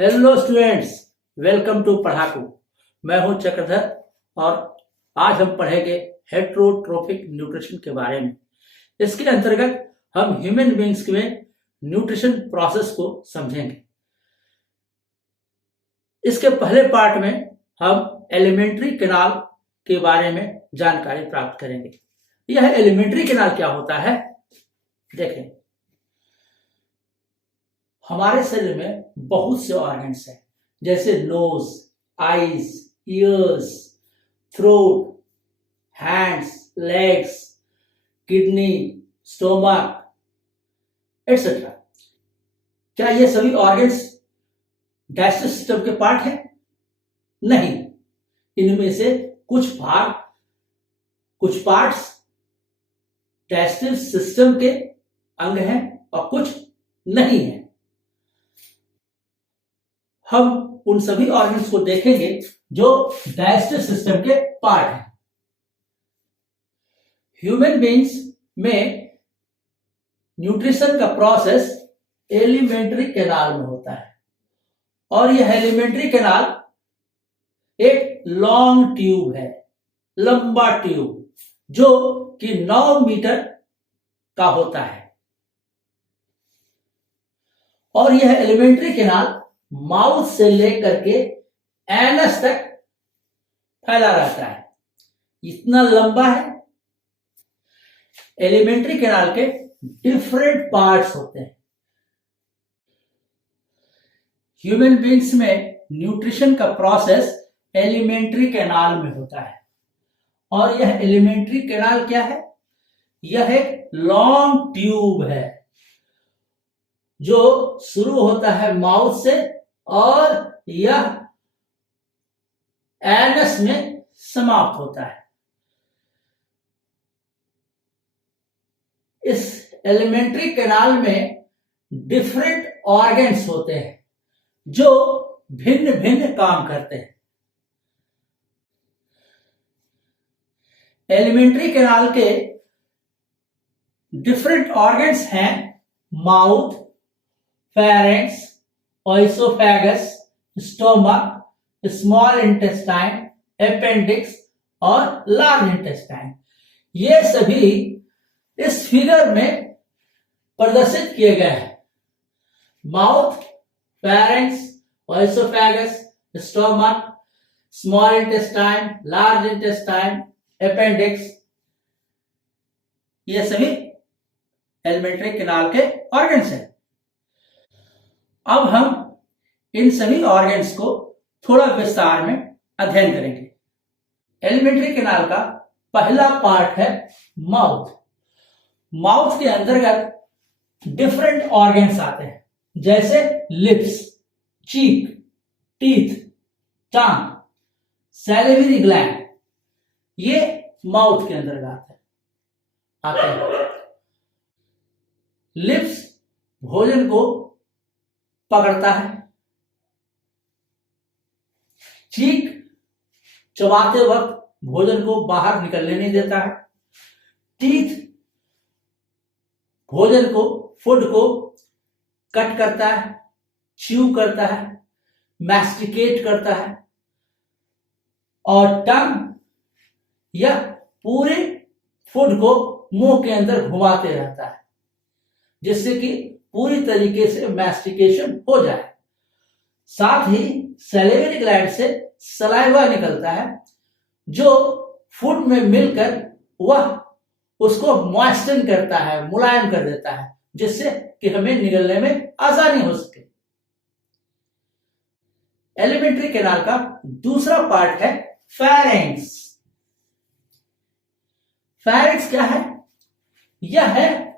Hello students, welcome to Padhaku. मैं हूं चक्रधर और आज हम पढ़ेंगे हेटरोट्रोफिक न्यूट्रिशन के बारे में। इसके अंतर्गत हम ह्यूमन बींग्स में न्यूट्रिशन प्रोसेस को समझेंगे। इसके पहले पार्ट में हम एलिमेंट्री कैनाल के बारे में जानकारी प्राप्त करेंगे। यह एलिमेंट्री कैनाल क्या होता है, देखें। हमारे शरीर में बहुत से ऑर्गन्स हैं, जैसे nose, eyes, ears, throat, hands, legs, kidney, stomach etcetera. क्या ये सभी ऑर्गन्स डाइजेस्टिव सिस्टम के पार्ट हैं? नहीं, इनमें से कुछ पार्ट्स डाइजेस्टिव सिस्टम के अंग हैं और कुछ नहीं है। हम उन सभी ऑर्गन्स को देखेंगे जो डाइजेस्टिव सिस्टम के पार्ट हैं। ह्यूमन बींग्स में न्यूट्रिशन का प्रोसेस एलिमेंट्री कैनाल में होता है और यह एलिमेंट्री कैनाल एक लॉन्ग ट्यूब है, लंबा ट्यूब, जो कि 9 मीटर का होता है। और यह एलिमेंट्री कैनाल माउथ से लेकर के एनस तक फैला रहता है, इतना लंबा है। एलिमेंट्री कैनाल के डिफरेंट पार्ट्स होते हैं। ह्यूमन बींग्स में न्यूट्रिशन का प्रोसेस एलिमेंट्री कैनाल में होता है और यह एलिमेंट्री कैनाल क्या है? यह एक लॉन्ग ट्यूब है जो शुरू होता है माउथ से और यह एनस में समाप्त होता है। इस एलिमेंट्री कैनाल में डिफरेंट ऑर्गन्स होते हैं जो भिन्न भिन्न काम करते हैं। एलिमेंट्री कैनाल के डिफरेंट ऑर्गन्स हैं mouth, pharynx, oesophagus, stomach, small intestine, appendix और लार्ज इंटेस्टाइन। ये सभी इस फिगर में प्रदर्शित किए गए हैं। Mouth, pharynx, oesophagus, stomach, small intestine, large intestine, appendix, ये सभी एलिमेंट्री कैनाल के ऑर्गन्स हैं। अब हम इन सभी ऑर्गन्स को थोड़ा विस्तार में अध्ययन करेंगे। एलिमेंट्री कैनाल का पहला पार्ट है माउथ। माउथ के अंतर्गत डिफरेंट ऑर्गन्स आते हैं, जैसे लिप्स, चीक, टीथ, टंग, सैलिवरी ग्लैंड, ये माउथ के अंतर्गत आते हैं। लिप्स भोजन को पकड़ता है, चीक चबाते वक्त भोजन को बाहर निकलने नहीं देता है, टीथ भोजन को, फूड को कट करता है, च्यू करता है, मैस्टिकेट करता है, और टंग यह पूरे फूड को मुंह के अंदर घुमाते रहता है, जिससे कि पूरी तरीके से मैस्टिकेशन हो जाए। साथ ही सैलिवरी ग्लैंड से सलाइवा निकलता है जो फूड में मिलकर वह उसको मॉइस्चन करता है, मुलायम कर देता है, जिससे कि हमें निगलने में आसानी हो सके। एलिमेंट्री कैनाल का दूसरा पार्ट है फेरेंक्स। फेरेंक्स क्या है? यह है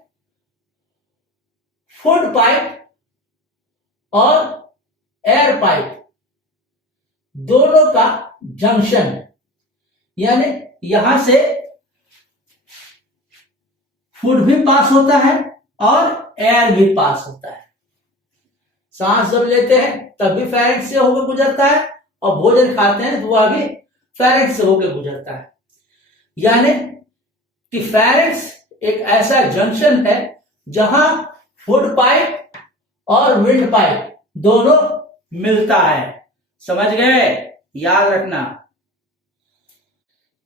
फूड पाइप और एयर पाइप दोनों का जंक्शन है, यानी यहां से फूड भी पास होता है और एयर भी पास होता है। सांस जब लेते हैं तब भी फेरेंक्स से होकर गुजरता है और भोजन खाते हैं तो वह भी फेरेंक्स से होकर गुजरता है। यानी कि फेरेंक्स एक ऐसा जंक्शन है जहां फूड पाइप और विंड पाइप दोनों मिलता है। समझ गए? याद रखना।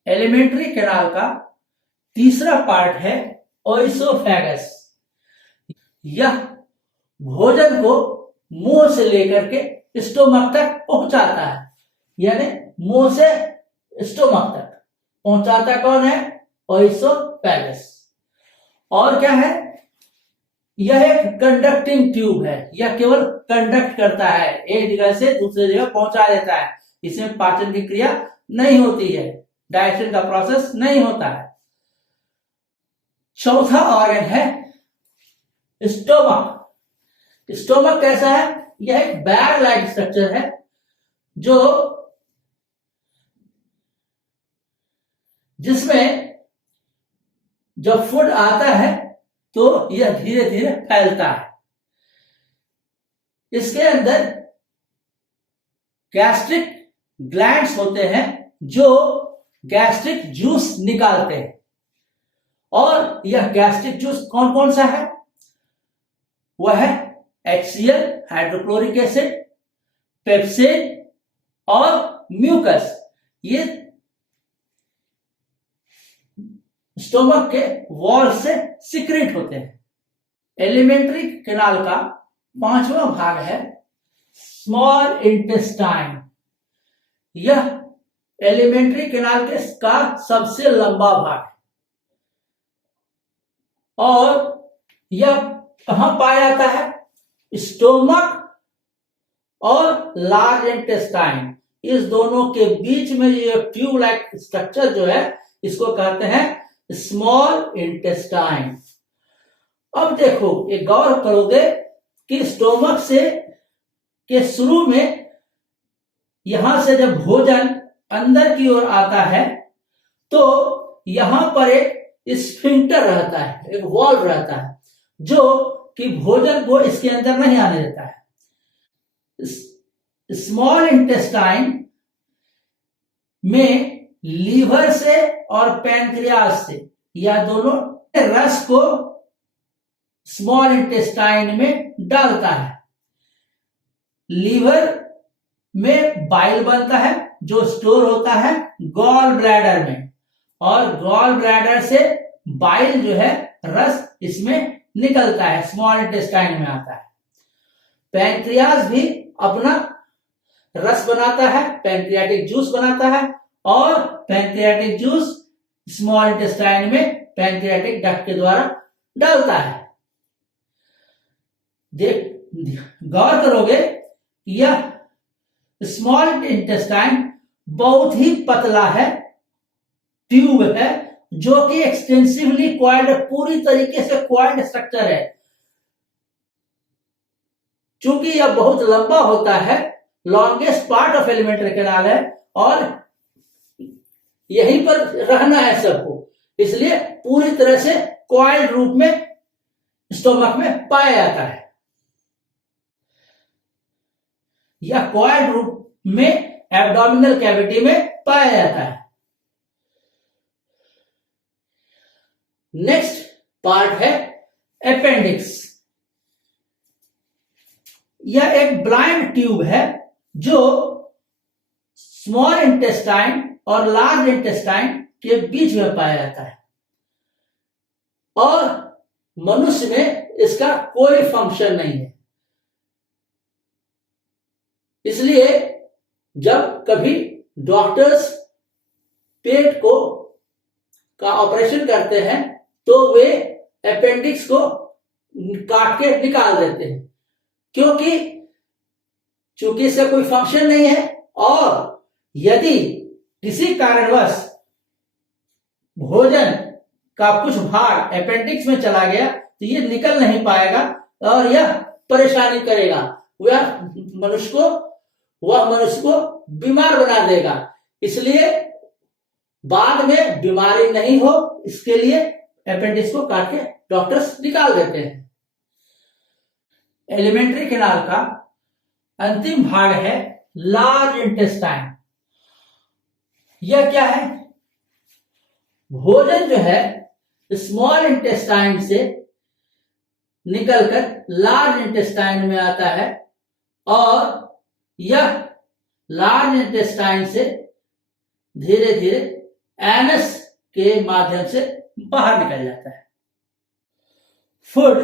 एलिमेंट्री कैनाल का तीसरा पार्ट है ओइसोफेगस। यह भोजन को मुंह से लेकर के स्टोमक तक पहुंचाता है, यानी मुंह से स्टोमक तक पहुंचाता कौन है? ओइसोफेगस। और क्या है? यह एक कंडक्टिंग ट्यूब है। यह केवल कंडक्ट करता है, एक जगह से दूसरी जगह पहुंचा देता है। इसमें पाचन की क्रिया नहीं होती है, डाइजेशन का प्रोसेस नहीं होता है। चौथा ऑर्गन है स्टोमक। स्टोमक कैसा है? यह एक बैग लाइक स्ट्रक्चर है जो जिसमें जब फूड आता है तो यह धीरे धीरे फैलता है। इसके अंदर गैस्ट्रिक ग्लैंड्स होते हैं जो गैस्ट्रिक जूस निकालते हैं। और यह गैस्ट्रिक जूस कौन कौन सा है? वह है HCl हाइड्रोक्लोरिक एसिड, पेप्सिन और म्यूकस। ये स्टोमक के वॉल से सिक्रेट होते हैं। एलिमेंट्री कैनाल का पांचवा भाग है स्मॉल इंटेस्टाइन। यह एलिमेंट्री कैनाल के का सबसे लंबा भाग है और यह कहां पाया जाता है? स्टोमक और लार्ज इंटेस्टाइन, इस दोनों के बीच में ये ट्यूब लाइक स्ट्रक्चर जो है इसको कहते हैं स्मॉल इंटेस्टाइन। अब देखो, एक गौर करोगे कि स्टोमक से के शुरू में यहां से जब भोजन अंदर की ओर आता है तो यहां पर एक स्फिंक्टर रहता है, एक वॉल्व रहता है जो कि भोजन को इसके अंदर नहीं आने देता है। स्मॉल इंटेस्टाइन में लीवर से और पैंक्रियास से, या दोनों रस को स्मॉल इंटेस्टाइन में डालता है। लीवर में बाइल बनता है जो स्टोर होता है गॉल ब्लैडर में, और गॉल ब्लैडर से बाइल जो है रस इसमें निकलता है, स्मॉल इंटेस्टाइन में आता है। पैंक्रियास भी अपना रस बनाता है, पैंक्रियाटिक जूस बनाता है, और पैंक्रियाटिक जूस स्मॉल इंटेस्टाइन में पैंक्रियाटिक डक्ट के द्वारा डालता है। गौर करोगे यह स्मॉल इंटेस्टाइन बहुत ही पतला है, ट्यूब है जो कि एक्सटेंसिवली क्वाइल्ड, पूरी तरीके से क्वाइल्ड स्ट्रक्चर है। चूंकि यह बहुत लंबा होता है, longest part of alimentary canal है और यहीं पर रहना है सबको, इसलिए पूरी तरह से क्वाइल्ड रूप में स्टोमक में पाया जाता है। यह क्वाइल्ड रूप में एब्डोमिनल कैविटी में पाया जाता है। नेक्स्ट पार्ट है अपेंडिक्स। यह एक ब्लाइंड ट्यूब है जो स्मॉल इंटेस्टाइन और लार्ज इंटेस्टाइन के बीच में पाया जाता है और मनुष्य में इसका कोई फंक्शन नहीं है। इसलिए जब कभी डॉक्टर्स पेट को का ऑपरेशन करते हैं तो वे अपेंडिक्स को काट के निकाल देते हैं, चूंकि इसका कोई फंक्शन नहीं है। और यदि किसी कारणवश भोजन का कुछ भाग अपेंडिक्स में चला गया तो ये निकल नहीं पाएगा और यह परेशानी करेगा, वह मनुष्य को बीमार बना देगा। इसलिए बाद में बीमारी नहीं हो, इसके लिए अपेंडिक्स को काट के डॉक्टर्स निकाल देते हैं। एलिमेंट्री कैनाल का अंतिम भाग है लार्ज इंटेस्टाइन। यह क्या है? भोजन जो है स्मॉल इंटेस्टाइन से निकलकर लार्ज इंटेस्टाइन में आता है और यह लार्ज इंटेस्टाइन से धीरे धीरे एनस के माध्यम से बाहर निकल जाता है। फूड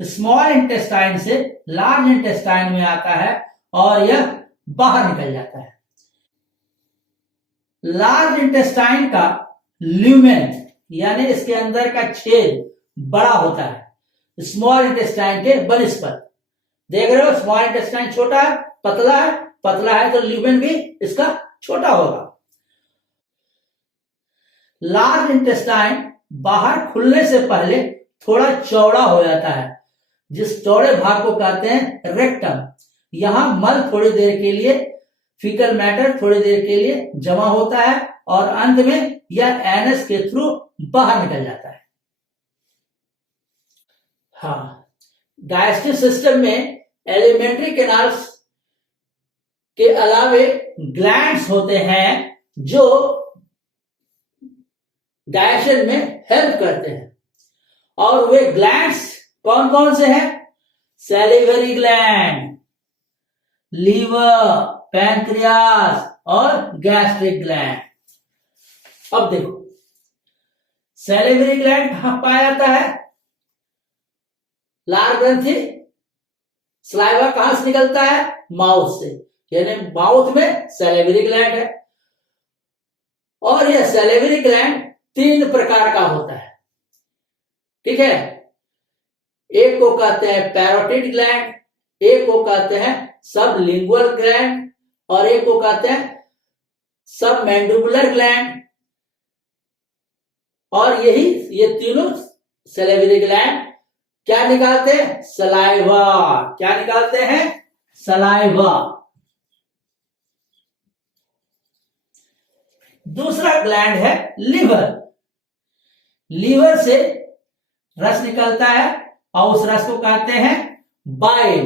स्मॉल इंटेस्टाइन से लार्ज इंटेस्टाइन में आता है और यह बाहर निकल जाता है। लार्ज इंटेस्टाइन का ल्यूमेन यानी इसके अंदर का छेद बड़ा होता है स्मॉल इंटेस्टाइन के बनस्पत। देख रहे हो, स्मॉल इंटेस्टाइन छोटा है, पतला है तो ल्यूमेन भी इसका छोटा होगा। लार्ज इंटेस्टाइन बाहर खुलने से पहले थोड़ा चौड़ा हो जाता है, जिस चौड़े भाग को कहते हैं रेक्टम। यहां मल थोड़ी देर के लिए, फीकल मैटर थोड़ी देर के लिए जमा होता है और अंत में यह एनस के थ्रू बाहर निकल जाता है। हाँ, डाइजेस्टिव सिस्टम में एलिमेंट्री कैनाल्स के अलावे ग्लैंड्स होते हैं जो डाइजेशन में हेल्प करते हैं, और वे ग्लैंड्स कौन कौन से हैं? सैलिवरी ग्लैंड, लीवर, पैंक्रियास और गैस्ट्रिक ग्लैंड। अब देखो, सैलिवरी ग्लैंड कहां पाया जाता है? लार ग्रंथि, सलाइवा कहां से निकलता है? माउथ से, यानी माउथ में सैलिवरी ग्लैंड है। और यह सैलिवरी ग्लैंड 3 प्रकार का होता है, ठीक है। एक को कहते हैं पैरोटिड ग्लैंड, एक को कहते हैं सबलिंगुअल ग्लैंड और एक को कहते हैं सबमैंडिबुलर ग्लैंड। और ये तीनों सैलिवरी ग्लैंड क्या निकालते हैं? सलाइवा। क्या निकालते हैं? सलाइवा। दूसरा ग्लैंड है लिवर। लीवर से रस निकलता है और उस रस को कहते हैं बाइल।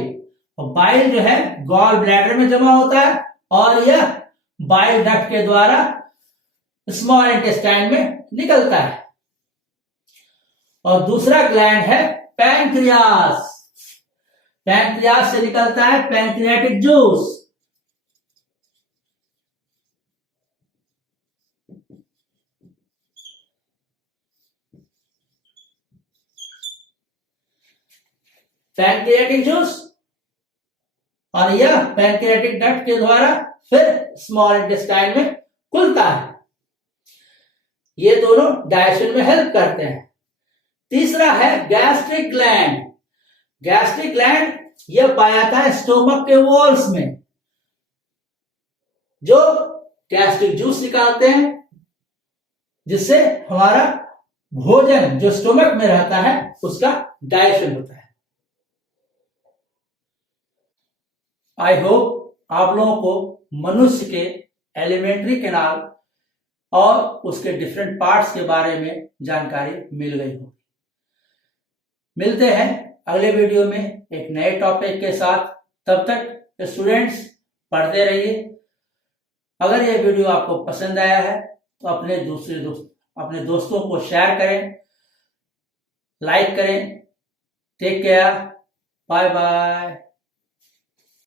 और बाइल जो है गॉल ब्लैडर में जमा होता है और यह बाइल डक्ट के द्वारा स्मॉल इंटेस्टाइन में निकलता है। और दूसरा ग्लैंड है पैंक्रियास। पैंक्रियास से निकलता है पैंक्रियाटिक जूस। पैंक्रियाटिक जूस और यह पैंक्रियाटिक डक्ट के द्वारा फिर स्मॉल इंटेस्टाइन में खुलता है। ये दोनों डाइजेशन में हेल्प करते हैं। तीसरा है गैस्ट्रिक ग्लैंड। गैस्ट्रिक ग्लैंड यह पाया जाता है स्टोमक के वॉल्स में, जो गैस्ट्रिक जूस निकालते हैं, जिससे हमारा भोजन जो स्टोमक में रहता है उसका डाइजेशन होता है। आई होप आप लोगों को मनुष्य के एलिमेंट्री कैनाल और उसके डिफरेंट पार्ट्स के बारे में जानकारी मिल गई होगी। मिलते हैं अगले वीडियो में एक नए टॉपिक के साथ। तब तक स्टूडेंट्स पढ़ते रहिए। अगर यह वीडियो आपको पसंद आया है तो अपने दोस्तों को शेयर करें, लाइक करें। Take care, bye bye.